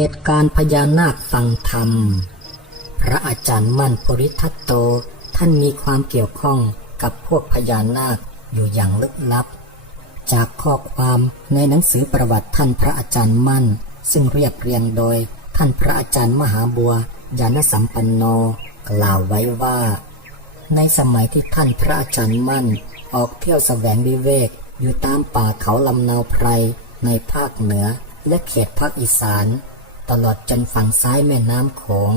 เหตุการณ์พญานาคฟังธรรม พระอาจารย์มั่นปริทัตโตท่านมีความเกี่ยวข้องกับพวกพญานาคอยู่อย่างลึกลับ จากข้อความในหนังสือประวัติท่านพระอาจารย์มั่น ซึ่งเรียบเรียงโดยท่านพระอาจารย์มหาบัวยานสัมปันโนกล่าวไว้ว่า ในสมัยที่ท่านพระอาจารย์มั่น ออกเที่ยวแสวงวิเวกอยู่ตามป่าเขาลำนาวไพรในภาคเหนือและเขตภาคอีสาน ตลอดจนฝั่งซ้ายแม่น้ำโขง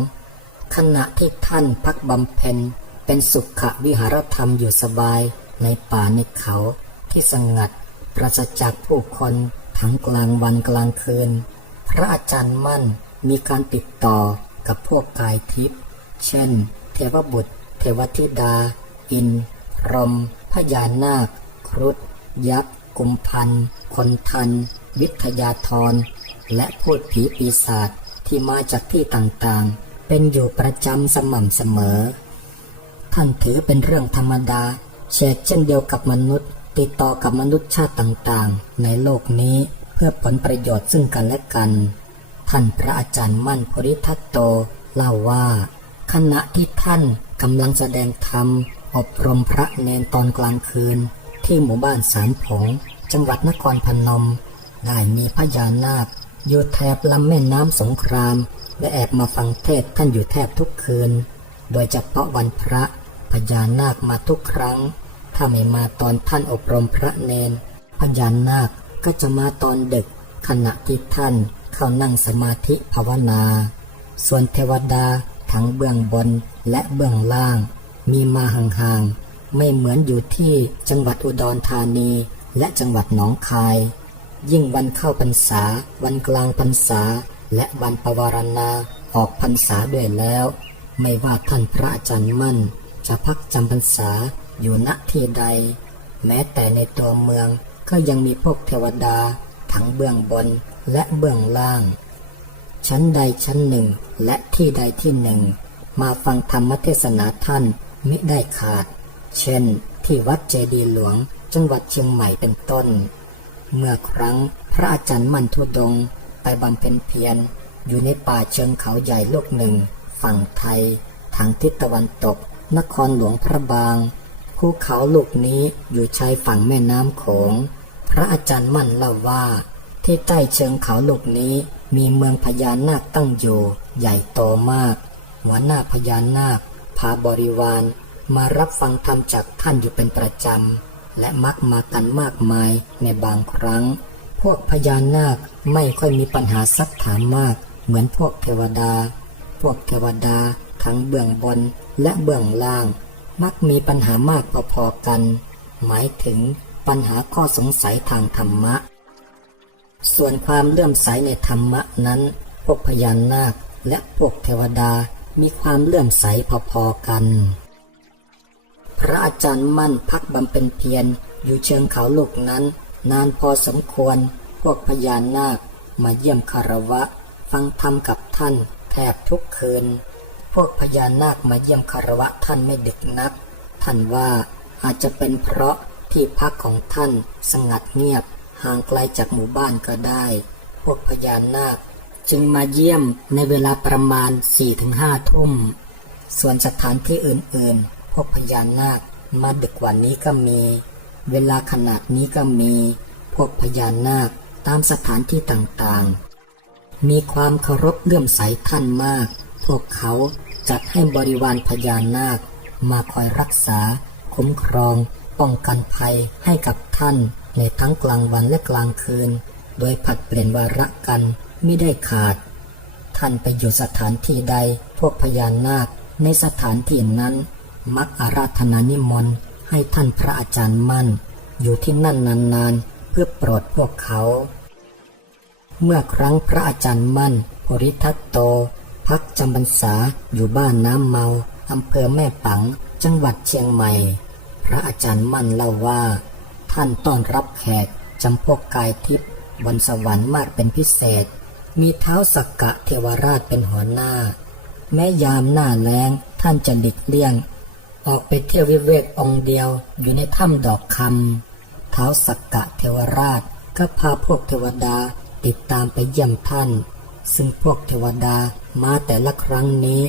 ขณะที่ท่านพักบำเพ็ญเป็นสุขวิหารธรรมอยู่สบายในป่าในเขาที่สงัดปราศจากผู้คนทั้งกลางวันกลางคืน พระอาจารย์มั่นมีการติดต่อกับพวกกายทิพย์เช่น เทวบุตร เทวธิดา อินทร์พรมพญานาค ครุฑยักษ์ กุมพันคนทัน วิทยาธร และพูดผีปีศาจที่มาจากที่ต่างๆ เป็นอยู่ประจำสม่ำเสมอ ท่านถือเป็นเรื่องธรรมดา เช่นเช่นเดียวกับมนุษย์ ติดต่อกับมนุษย์ชาติต่างๆ ในโลกนี้เพื่อผลประโยชน์ซึ่งกันและกัน ท่านพระอาจารย์มั่นปริทัตโตเล่าว่า ขณะที่ท่านกำลังแสดงธรรม อบรมพระเนนตอนกลางคืน ที่หมู่บ้านสารผง จังหวัดนครพนม ได้มีพญานาค อยู่แถบลำแม่น้ำสงคราม และแอบมาฟังเทศท่านอยู่แทบทุกคืน โดยเฉพาะวันพระพญานาคมาทุกครั้ง ถ้าไม่มาตอนท่านอบรมพระเนน พญานาคก็จะมาตอนดึกขณะที่ท่านเข้านั่งสมาธิภาวนา ส่วนเทวดาทั้งเบื้องบนและเบื้องล่าง มีมาห่างๆ ไม่เหมือนอยู่ที่จังหวัดอุดรธานีและจังหวัดหนองคาย ยิ่งวันเข้าพรรษา วันกลางพรรษา และวันปวารณาออกพรรษาด้วยแล้ว ไม่ว่าท่านพระอาจารย์มั่น จะพักจำพรรษาอยู่ณที่ใด แม้แต่ในตัวเมืองก็ยังมีพวกเทวดาทั้งเบื้องบนและเบื้องล่าง ชั้นใดชั้นหนึ่งและที่ใดที่หนึ่ง มาฟังธรรมเทศนาท่านมิได้ขาด เช่น ที่วัดเจดีย์หลวงจังหวัดเชียงใหม่เป็นต้น เมื่อครั้งพระอาจารย์มันทุดงไปบำเพ็ญเพียรอยู่ในป่าเชิงเขาใหญ่ลูกหนึ่ง ฝั่งไทย ทางทิศตะวันตก นครหลวงพระบางภูเขาลูกนี้อยู่ชายฝั่งแม่น้ำโขง พระอาจารย์มั่นเล่าว่า ที่ใต้เชิงเขาลูกนี้มีเมืองพญานาคตั้งอยู่ ใหญ่โตมาก หัวหน้าพญานาค พาบริวาร มารับฟังธรรมจากท่านอยู่เป็นประจำ และมักมากันมากมายในบางครั้ง พวกพญานาคไม่ค่อยมีปัญหาซักถามมาก เหมือนพวกเทวดา พวกเทวดาทั้งเบื้องบนและเบื้องล่าง มักมีปัญหามากพอๆกัน หมายถึงปัญหาข้อสงสัยทางธรรมะ ส่วนความเลื่อมใสในธรรมะนั้น พวกพญานาคและพวกเทวดามีความเลื่อมใสพอๆกัน พระอาจารย์มั่นพักบำเพ็ญเพียรอยู่เชิงเขาลูกนั้น นานพอสมควร พวกพญานาค มาเยี่ยมคารวะ ฟังธรรมกับท่านแทบทุกคืน พวกพญานาคมาเยี่ยมคารวะท่านไม่ดึกนัก ท่านว่าอาจจะเป็นเพราะที่พักของท่านสงัดเงียบ ห่างไกลจากหมู่บ้านก็ได้ พวกพญานาค จึงมาเยี่ยมในเวลาประมาณ4-5ถึงห้าทุ่ม ส่วนสถานที่อื่นๆ พวกพญานาคมาดึกกว่านี้ก็มี เวลาขนาดนี้ก็มี พวกพญานาคตามสถานที่ต่างๆ มีความเคารพเลื่อมใสท่านมาก พวกเขาจัดให้บริวารพญานาค มาคอยรักษา คุ้มครอง ป้องกันภัยให้กับท่าน ในทั้งกลางวันและกลางคืน โดยผัดเปลี่ยนวาระกันไม่ได้ขาด ท่านไปอยู่สถานที่ใด พวกพญานาคในสถานที่นั้น มักอาราธนานิมนต์ให้ท่านพระอาจารย์มั่น อยู่ที่นั่นนานๆ เพื่อโปรดพวกเขา เมื่อครั้งพระอาจารย์มั่นปริทัตโต พักจำพรรษาอยู่บ้านน้ำเมาอำเภอแม่ปัง จังหวัดเชียงใหม่ พระอาจารย์มั่นเล่าว่า ท่านต้อนรับแขกจำพวกกายทิพย์บนสวรรค์มากเป็นพิเศษ มีเท้าสักกะเทวราชเป็นหัวหน้า แม้ยามหน้าแล้งท่านจะหลีกเลี่ยง ออกไปเที่ยววิเวกองเดียวอยู่ในถ้ำดอกคำเท้าสักกะเทวราชก็พาพวกเทวดาติดตามไปเยี่ยมท่าน ซึ่งพวกเทวดามาแต่ละครั้งนี้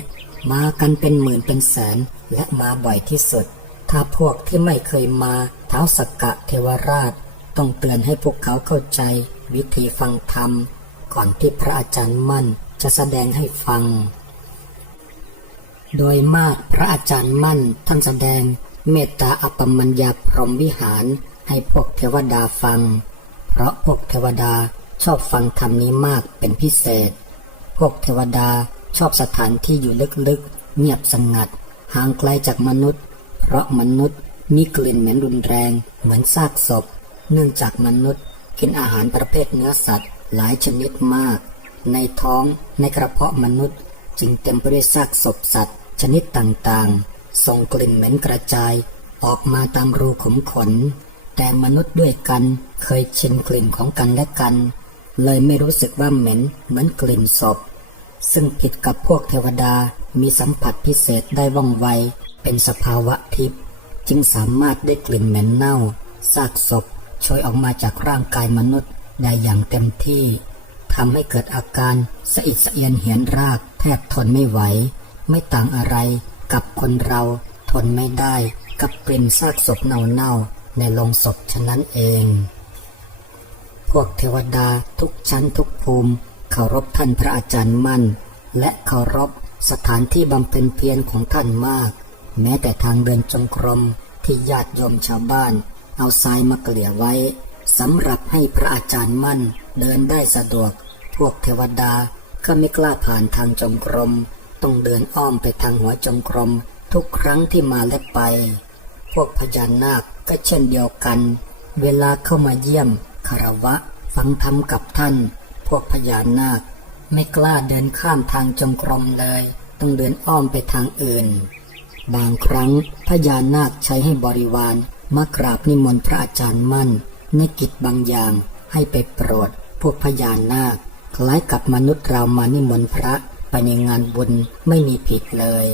มากันเป็นหมื่นเป็นแสนและมาบ่อยที่สุด ถ้าพวกที่ไม่เคยมาเท้าสักกะเทวราช ต้องเตือนให้พวกเขาเข้าใจ วิธีฟังธรรม ก่อนที่พระอาจารย์มั่นจะแสดงให้ฟัง โดยมากพระอาจารย์มั่นท่านแสดงเมตตาอัปมัญญาพรหมวิหารให้พวกเทวดาฟัง เพราะพวกเทวดาชอบฟังธรรมนี้มากเป็นพิเศษ พวกเทวดาชอบสถานที่อยู่ลึกๆ เงียบสงัด ห่างไกลจากมนุษย์ เพราะมนุษย์มีกลิ่นเหม็นรุนแรงเหมือนซากศพ เนื่องจากมนุษย์กินอาหารประเภทเนื้อสัตว์หลายชนิดมาก ในท้องในกระเพาะมนุษย์จึงเต็มไปด้วยซากศพสัตว์ ชนิดต่างๆ ส่งกลิ่นเหม็นกระจาย ออกมาตามรูขุมขน แต่มนุษย์ด้วยกันเคยชินกลิ่นของกันและกัน เลยไม่รู้สึกว่าเหม็นเหมือนกลิ่นศพ ซึ่งผิดกับพวกเทวดามีสัมผัสพิเศษได้ว่องไว เป็นสภาวะทิพย์จึงสามารถได้กลิ่นเหม็นเน่าซากศพโชยออกมาจากร่างกายมนุษย์ได้อย่างเต็มที่ทำให้เกิดอาการสะอิดสะเอียนเหียนรากแทบทนไม่ไหว ไม่ต่างอะไรกับคนเราทนไม่ได้กับกลิ่นซากศพเน่าๆในโลงศพฉะนั้นเอง พวกเทวดาทุกชั้นทุกภูมิเคารพท่านพระอาจารย์มั่น และเคารพสถานที่บำเพ็ญเพียรของท่านมาก แม้แต่ทางเดินจงกรมที่ญาติโยมชาวบ้าน เอาทรายมาเกลี่ยไว้สำหรับให้พระอาจารย์มั่นเดินได้สะดวก พวกเทวดาก็ไม่กล้าผ่านทางจงกรม ต้องเดินอ้อมไปทางหัวจงกรมทุกครั้งที่มาและไป พวกพญานาคก็เช่นเดียวกัน เวลาเข้ามาเยี่ยมคารวะฟังธรรมกับท่าน พวกพญานาค ไม่กล้าเดินข้ามทางจงกรมเลย ต้องเดินอ้อมไปทางอื่น บางครั้งพญานาคใช้ให้บริวารมากราบนิมนต์พระอาจารย์มั่น ในกิจบางอย่างให้ไปโปรด พวกพญานาค คล้ายกับมนุษย์เรามานิมนต์พระ ไปในงานบุญไม่มีผิดเลย